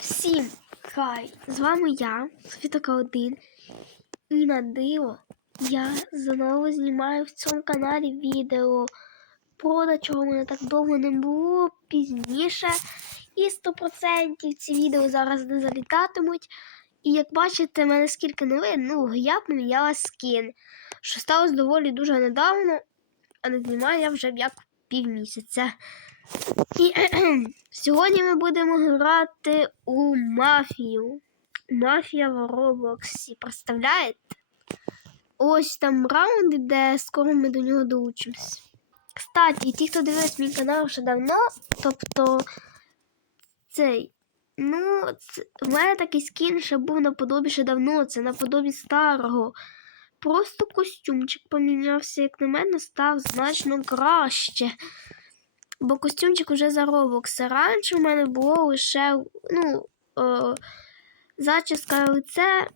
Всім хай! З вами я, Софітока 1. І на диво я знову знімаю в цьому каналі відео про чого мене так довго не було пізніше. І 100% ці відео зараз не залітатимуть. І як бачите, в мене скільки новин, ну, я поміняла скін, що сталося доволі дуже недавно, а не знімаю я вже як півмісяця. І сьогодні ми будемо грати у мафію. Мафія в Роблоксі. Представляєте? Ось там раунд іде, скоро ми до нього долучимось. Кстати, ті, хто дивився мій канал вже давно, тобто цей. Ну, це, в мене такий скін ще був наподобі ще давно, це наподобі старого. Просто костюмчик помінявся, як на мене, став значно краще. Бо костюмчик уже за Roblox. Раніше в мене було лише ну, о, зачіска на лице,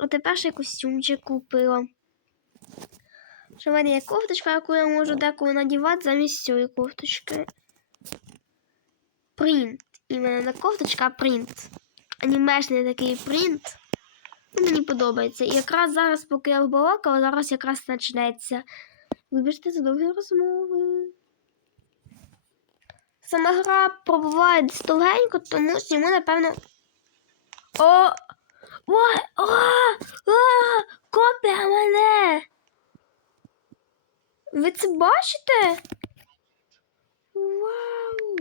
а тепер ще костюмчик купила. Що в мене є кофточка, яку я можу деколи надівати замість цієї кофточки. Принт. Іменно не кофточка, а принт. Анімешний такий принт. Мені подобається. І якраз зараз, поки я вбалакала, зараз якраз почнеться. Вибачте за довгі розмови. Сама гра пробуває довгенько, тому йому, напевно. О! Ой! О! О! Копія мене! Ви це бачите? Вау!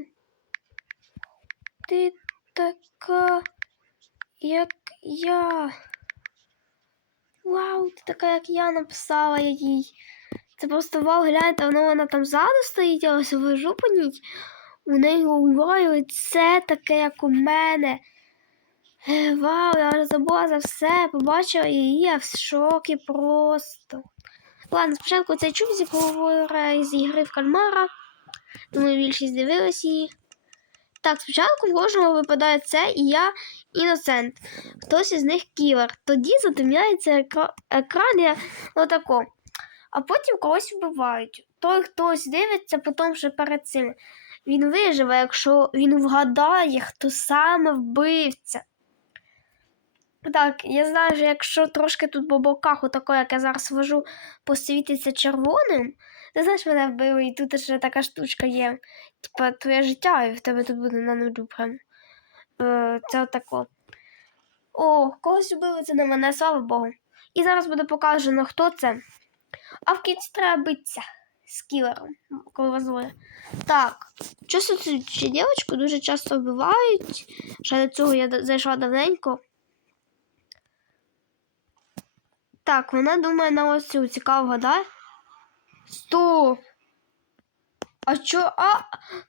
Ти така, як я. Вау, ти така, як я написала їй. Це просто вау, гляньте, воно вона там ззаду стоїть, я ось вижу по ній. У неї голова і лице таке, як у мене. Е, Вау, я вже забула за все, побачила її, я в шокі просто. Ладно, спочатку цей чубзик говорить з ігри в кальмара. Думаю, більшість дивилась її. Так, спочатку в кожного випадає це і я іносент. Хтось із них кілер. Тоді затемняється екра- екран я отако. А потім когось вбивають. Той хтось дивиться, потім ще перед цим. Він виживе, якщо він вгадає, хто саме вбивця. Так, я знаю, що якщо трошки тут по боках, отако, як я зараз вожу, посвітиться червоним, ти знаєш, мене вбили, і тут ще така штучка є. Типа твоє життя, і в тебе тут буде на прям. Е, це отако. О, когось вбили це на мене, слава Богу. І зараз буде показано, хто це. А в кінці треба битися з кілером, коли вас двоє. Так, часто цю цю дівчинку дуже часто вбивають. Ще до цього я зайшла давненько. Так, вона думає на ось цю цікаво гадає. Стоп! А чо? А,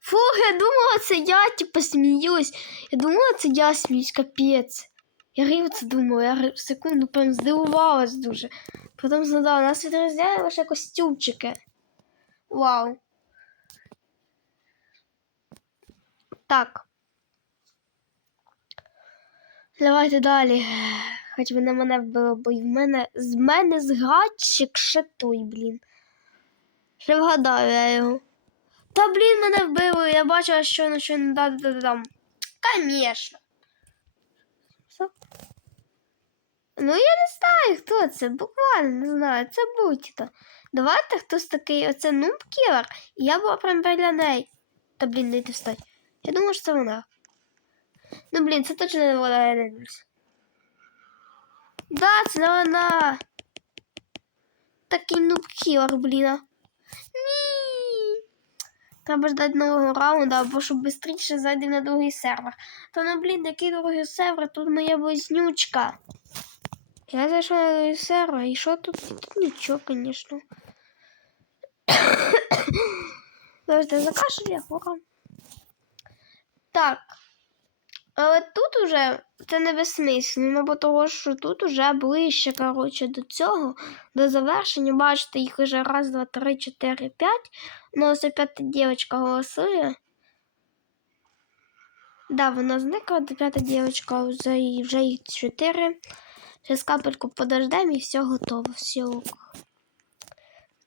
фух, я думала, це я, типу, сміюсь. Я думала, це я сміюсь, капець. Я рівно це думала, я секунду прям здивувалась дуже. Потім згадала, нас відрізняє лише костюмчики. Вау. Так. Давайте далі. Хоч би на мене вбило, бо в мене з мене згадчик той, блін. Ще вгадаю я його. Та блін, мене вбили, я бачила, що на що не дам. Конечно. Все. Ну я не знаю, хто це. Буквально не знаю. Це будь-хто. Давайте хтось такий, оце нуб кілер. Я була прям біля неї. Та блін, не йти встать. Я думаю, що це вона. Ну блін, це точно не вона, я не дивлюсь. Да, це вона. Такий нуб кілер, блін. Ні. Треба ждати нового раунду, або щоб швидше зайти на другий сервер. Та ну блін, який другий сервер? Тут моя близнючка. Я зайшла на другий сервер, і що тут? Тут нічого, звісно. Завжди закашляє, ура. Так. Але тут уже це не безсмислено, бо того, що тут уже ближче, коротше, до цього, до завершення. Бачите, їх вже раз, два, три, чотири, п'ять. Ну, ось п'ята дівчинка голосує. Да, вона зникла, до п'ята дівчинка, вже, вже їх чотири. Зараз капельку подождемо і все готово, все.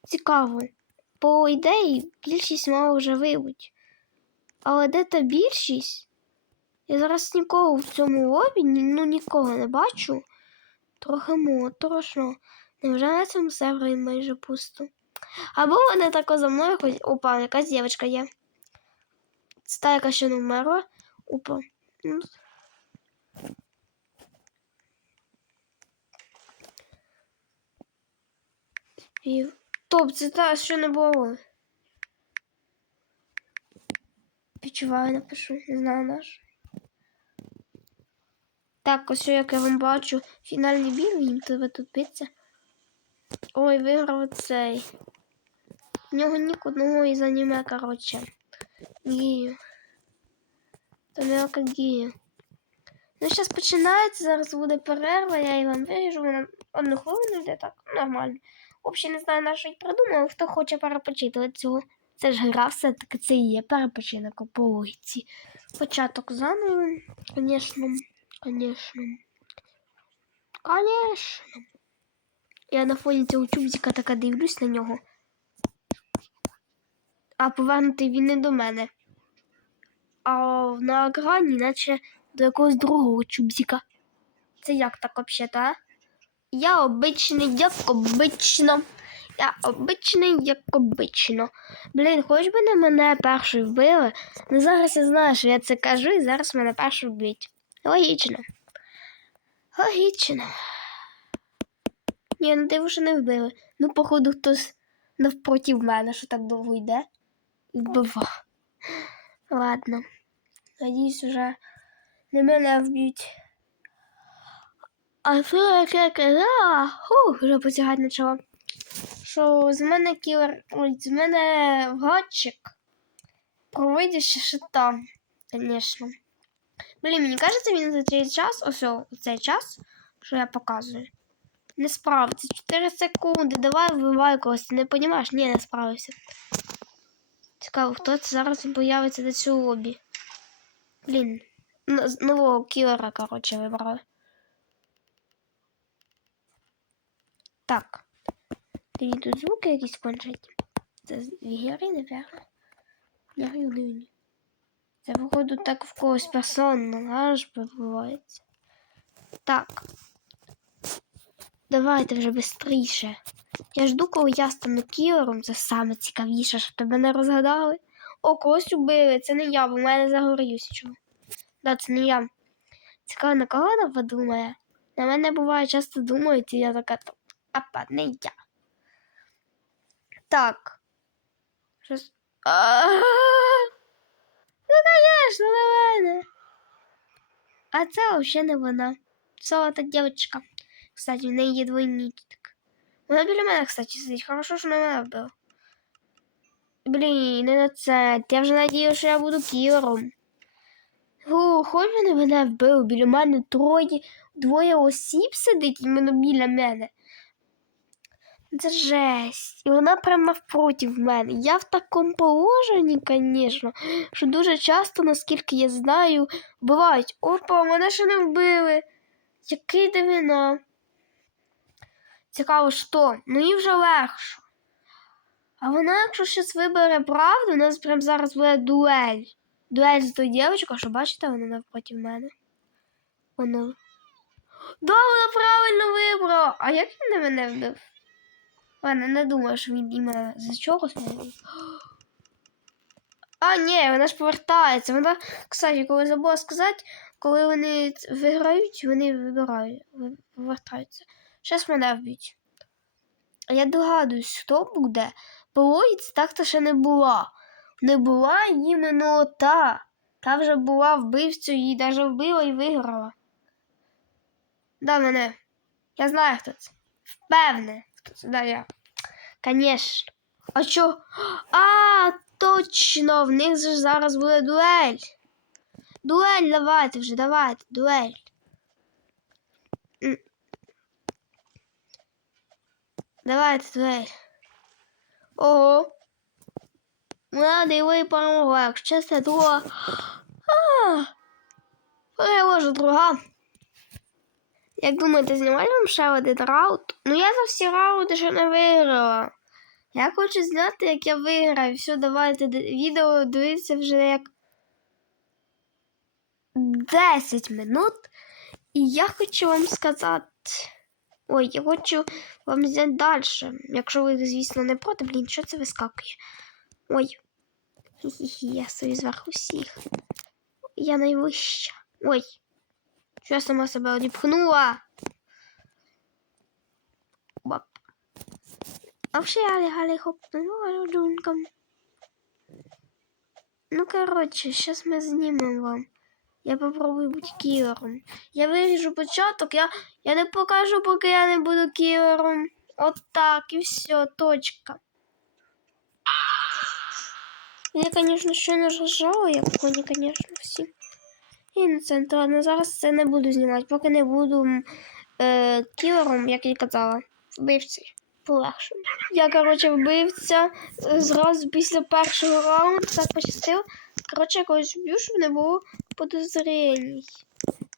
Цікаво. По ідеї, більшість мало вже вибуть. Але де та більшість? Я зараз нікого в цьому лобі, ну нікого не бачу. Трохи моторошно. Невже на цьому сервері майже пусто? Або вони тако за мною ходять. Опа, якась дівчинка є. Це та, яка ще не вмерла. Опа. Спів. Топ, це та, що не було. Відчуваю, напишу, не знаю наш. Так, ось як я вам бачу, фінальний бій, їм тебе тупиться. Ой, виграв цей. В нього нік одного із аніме, коротше. Гію. Томіока Гію. Ну, зараз починається, зараз буде перерва, я її вам виріжу, вона одну хвилину йде так, нормально. Взагалі не знаю, на що й придумав, хто хоче перепочити цього. Це ж гра, все-таки це і є перепочинок по логіці. Початок заново, звісно, звісно. Конечно. Я на фоні цього чубзика така дивлюсь на нього. А повернутий він не до мене. А на екрані, наче до якогось другого чубзика. Це як так взагалі, а? Я обичний, як обично. Я обичний, як обично. Блін, хоч би не мене першою вбили. Ну зараз я знаю, що я це кажу, і зараз мене першою вб'ють. Логічно. Логічно. Ні, ну диво, що не вбили. Ну, походу, хтось навпроти мене, що так довго йде. І вбива. Ладно. Надіюсь, уже не мене вб'ють. А що як я казала? Хух, вже потягати почала. Що з мене кілер, ой, з мене вгадчик. Провидяще шита, звісно. Блін, мені кажеться, він за цей час, ось о, цей час, що я показую. Не справиться. 4 секунди. Давай вбивай когось. Не розумієш? Ні, не справився. Цікаво, хто це зараз появиться до цього лобі. Блін. Нового кілера, коротше, вибрали. Так. Тоді тут звуки якісь кончать. Це з напевно. Я не Це, походу, так в когось персонно аж відбувається. Так. Давайте вже швидше. Я жду, коли я стану кілером, це саме цікавіше, щоб тебе не розгадали. О, когось убили, це не я, бо в мене загорівся чого. Да, це не я. Цікаво, на кого вона подумає? На мене буває часто думають, і я така, апа, не я. Так. Щось. А-а-а! Ну, на мене. А це взагалі не вона. Це та дівчинка. Кстати, в неї є двойничок. Вона біля мене, кстати, сидить. Хорошо, що на мене вбив. Блін, не на це. Я вже надію, що я буду кілером. Фу, хоч мене вбив. Біля мене троє, двоє осіб сидить іменно біля мене. Це жесть. І вона прямо навпроти в мене. Я в такому положенні, звісно, що дуже часто, наскільки я знаю, вбивають. Опа, мене ще не вбили. Який дивина. Цікаво, що? Ну і вже легше. А вона, якщо щось вибере правду, у нас прямо зараз буде дуель. Дуель з тою дівчинкою, що бачите, вона навпроти мене. Воно. Да, вона правильно вибрала. А як він на мене вбив? Ладно, не думаю, що він іменно за чогось. А, ні, вона ж повертається. Вона, кстати, коли забула сказати, коли вони виграють, вони вибирають, ви- повертаються. Щас мене вб'ють. А я догадуюсь, хто буде. По логіці так то ще не була. Не була іменно та. Та вже була вбивцею, її навіть вбила і виграла. Да, мене. Я знаю, хто це. Впевне, хто це. Да, я. Конечно. А що? А, точно, в них же зараз буде дуель. Дуель, давайте вже, давайте, дуель. Давайте дуель. Ого. І ви перемогли. Якщо це друга. А, переложу друга. Як думаєте, знімати вам ще один раунд? Ну я за всі раунди ще не виграла. Я хочу зняти, як я виграю. Все, давайте відео дивіться вже як. 10 минут. І я хочу вам сказати. Ой, я хочу вам зняти далі. Якщо ви, звісно, не проти, блін, що це вискакує? Ой. Хі-хі-хі, я стою зверху всіх. Я найвища. Ой. Що я сама себе одіпхнула? Бап. А вже я галі хопнула дунком. Ну, коротше, зараз ми знімемо вам. Я попробую бути кілером. Я виріжу початок, я, я не покажу, поки я не буду кілером. От так, і все, точка. Я, звісно, ще не рожала, як коні, звісно, всі. І ладно, зараз це не буду знімати, поки не буду е, кілером, як я казала, вбивцею. Полегше. Я, коротше, вбивця е, зразу після першого раунду, так пощастило. Коротше, я когось вб'ю, щоб не було подозрінь.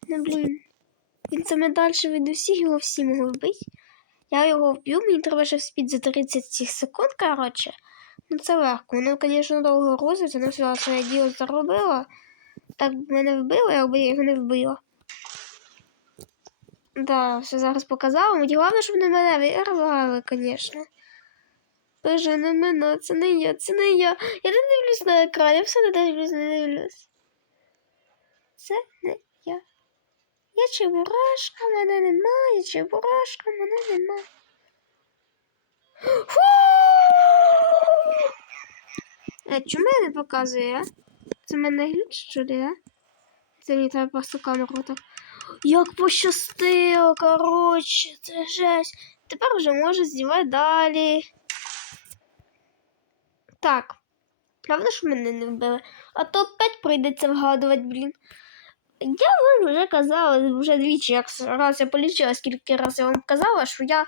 Ну, блін. Він саме далі від усіх, його всі могли вбити. Я його вб'ю, мені треба ще вспіть за 30 цих секунд, коротше. Ну це легко. Воно, звісно, довго грузиться, але все, що я діло заробила. Так мене вбило, якби я його не вбила. Да, все зараз показала. Мені головне, щоб не мене вирвали, звісно. Боже, не мене, це не я, це не я. Я не дивлюсь на екран, я все не дивлюсь, не дивлюсь. Це не я. Я чебурашка, мене немає, чебурашка, мене немає. Фу! Е, чому я не показує, а? Це мене глюч, що ли, а? Це мені треба просто камеру так. Як пощастило, коротше, це жесть. Тепер вже можу знімати далі. Так. Правда, що мене не вбили? А то опять прийдеться вгадувати, блін. Я вам вже казала вже двічі, як раз я полічила, скільки разів я вам казала, що я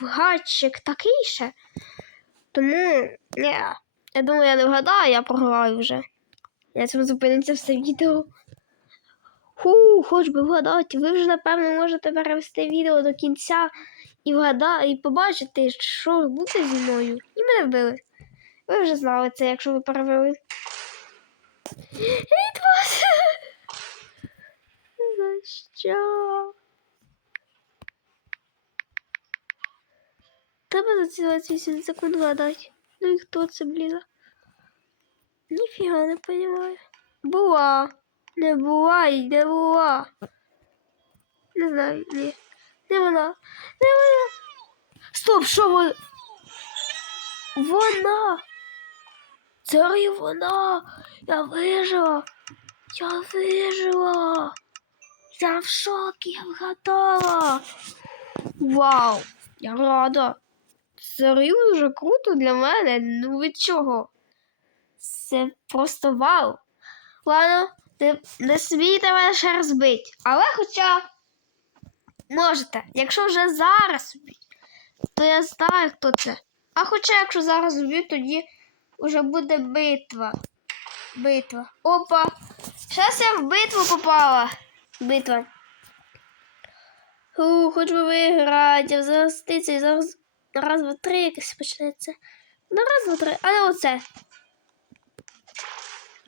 вгадчик такий ще. Тому, ні. Я думаю, я не вгадаю, я програю вже. Я цим зупиниться все відео. Ху, хоч би вгадати. Ви вже, напевно, можете перевести відео до кінця і вгадати, і побачити, що буде зі мною. І мене вбили. Ви вже знали це, якщо ви перевели. Від вас! За що? Треба за ці 28 секунд вгадати. Ну і хто це, блін? Ніфіга не понимаю. Була. Не була і не була. Не знаю, ні. Не вона. Не вона. Стоп, що вона? Вона. Це і вона. Я вижила. Я вижила. Я в шокі, я вгадала. Вау, я рада. Це дуже круто для мене. Ну від чого? Це просто вау. Ладно, не, не смійте мене ще розбити. Але хоча можете, якщо вже зараз то я знаю, хто це. А хоча, якщо зараз вб'ють, тоді вже буде битва. Битва. Опа! Зараз я в битву попала. Битва. Фу, хоч би виграти, зараз тиця, зараз раз, два, три якось почнеться. Ну, раз, два, три, а не оце.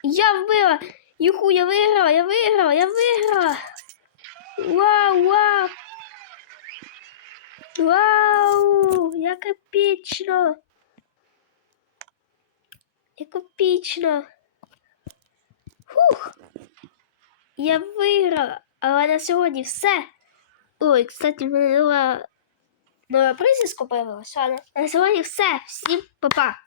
Я вбила! Юху, я виграла, я виграла, я виграла! Вау, вау! Вау! Як епічно! Як епічно! Фух! Я виграла! Але на сьогодні все! Ой, кстати, в мене нова, нова появилась. Ладно, на сьогодні все! Всім па-па!